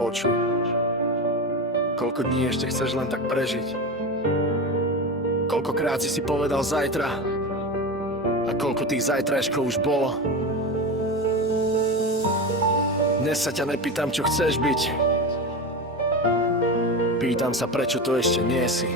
Počuj, koľko dní ešte chceš len tak prežiť? Koľkokrát si povedal zajtra? A koľko tých zajtrajškov už bolo? Dnes sa ťa nepýtam, čo chceš byť. Pýtam sa, prečo to ešte nie si.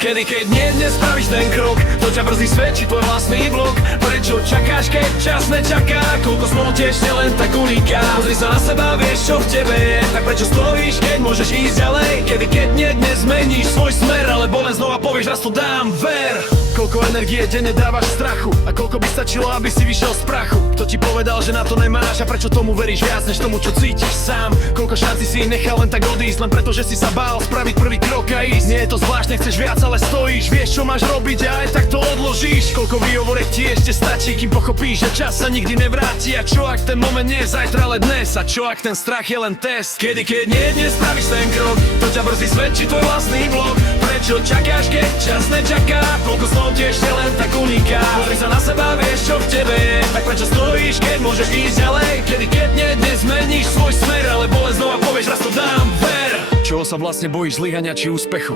Kedy keď nie dnes spravíš ten krok, to ťa brzdí svedčí tvoj vlastný blok. Prečo čakáš, keď čas nečaká? Koľko smol ti ešte len tak uniká? Pozri sa na seba, vieš čo v tebe je. Tak prečo stojíš, keď môžeš ísť ďalej? Kedy keď nie dnes zmeníš svoj smer, alebo len znova povieš, raz to dám, ver. Koľko energie denne dávaš strachu? A koľko by stačilo, aby si vyšiel z prachu? Kto ti povedal, že na to nemáš? A prečo tomu veríš viac, než tomu, čo cítiš sám? Koľko šanci si ich nechal len tak odísť, len preto, že si sa bál spraviť prvý krok a ísť? Nie je to zvláštne, chceš viac, ale stojíš. Vieš, čo máš robiť a aj tak to odložíš. Koľko výhovorek ti ešte stačí, kým pochopíš, že čas sa nikdy nevráti? A čo ak ten moment nie je zajtra, ale dnes? A čo ak ten strach je len test? Kedy keď nie dnes spravíš ten krok, to ťa brzdí svedčí tvoj vlastný blok. Prečo čakáš, keď čas nečaká? Koľko slov ti ešte len tak uniká? Pozri sa na seba, vieš čo v tebe je. Tak prečo stojíš, keď môžeš ísť ďalej? Kedy keď nie dnes zmeníš svoj smer, alebo len znova povieš, raz to dám, ver. Čoho sa vlastne bojíš, zlyhania či úspechu?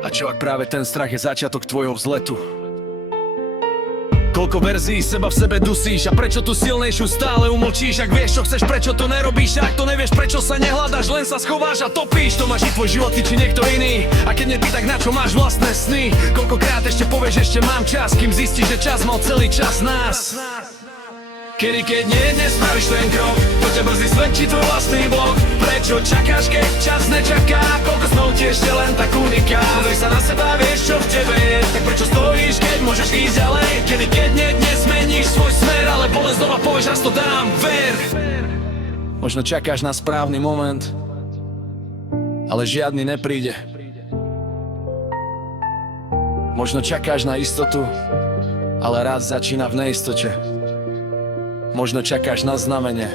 A čo ak práve ten strach je začiatok tvojho vzletu? Koľko verzií seba v sebe dusíš a prečo tú silnejšiu stále umlčíš? Ak vieš čo chceš, prečo to nerobíš? A ak to nevieš, prečo sa nehľadaš, len sa schováš a topíš? To máš i tvoj život, ty či niekto iný. A keď nie ty, tak na čo máš vlastné sny? Koľkokrát ešte povieš, ešte mám čas, kým zistíš, že čas mal celý čas nás. Kedy keď nie dnes spravíš ten krok, to ťa brzdí svedčí tvoj vlastný blok. Prečo čakáš, keď čas nečaká? Koľko snov ti ešte len tak uniká? Pozri sa na seba, vieš čo v tebe je. Tak prečo stojíš, keď môžeš ísť ďalej? Kedy keď nie dnes zmeníš svoj smer, alebo len znova povieš, raz to dám, ver. Možno čakáš na správny moment, ale žiadny nepríde. Možno čakáš na istotu, ale raz začína v neistote. Možno čakáš na znamenie,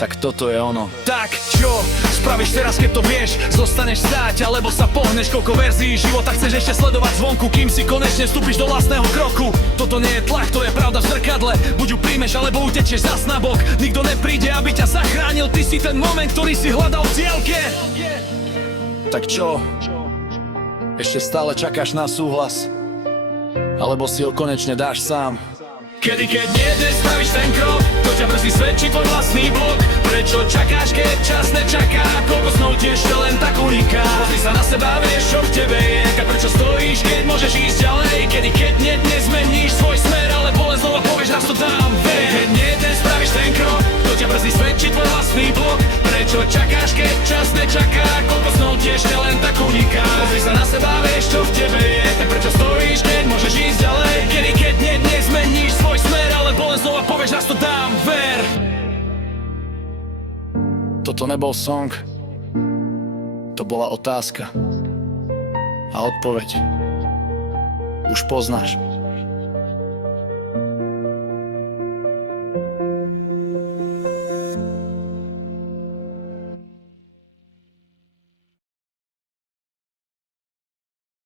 tak toto je ono. Tak čo spravíš teraz, keď to vieš? Zostaneš stáť, alebo sa pohneš? Koľko verzií života chceš ešte sledovať zvonku, kým si konečne vstúpiš do vlastného kroku? Toto nie je tlak, to je pravda v zrkadle. Buď ju príjmeš, alebo utečieš zas nabok. Nikto nepríde, aby ťa zachránil. Ty si ten moment, ktorý si hľadal v diaľke. Tak čo? Ešte stále čakáš na súhlas? Alebo si ho konečne dáš sám? Kedy keď nie dnes spravíš ten krok, to ťa brzdí svedčí tvoj vlastný blok. Prečo čakáš, keď čas nečaká? Koľko snov ti ešte len tak uniká? Pozri sa na seba, vieš čo v tebe je. Tak prečo stojíš, keď môžeš ísť ďalej? Kedy keď nie dnes zmeníš svoj smer, alebo len znova povieš, raz to dám, ver. Keď nie dnes spravíš ten krok, to ťa brzdí svedčí tvoj vlastný blok. Prečo čakáš, keď čas nečaká? Koľko snov ti ešte len tak uniká? Pozri sa na seba, vieš čo v tebe je. Tak prečo stojíš, keď môžeš ísť ďalej? Kedy keď nie dnes zmeníš svoj smer, alebo len znova povieš, raz to dám, ver. Toto nebol song, to bola otázka. A odpoveď už poznáš.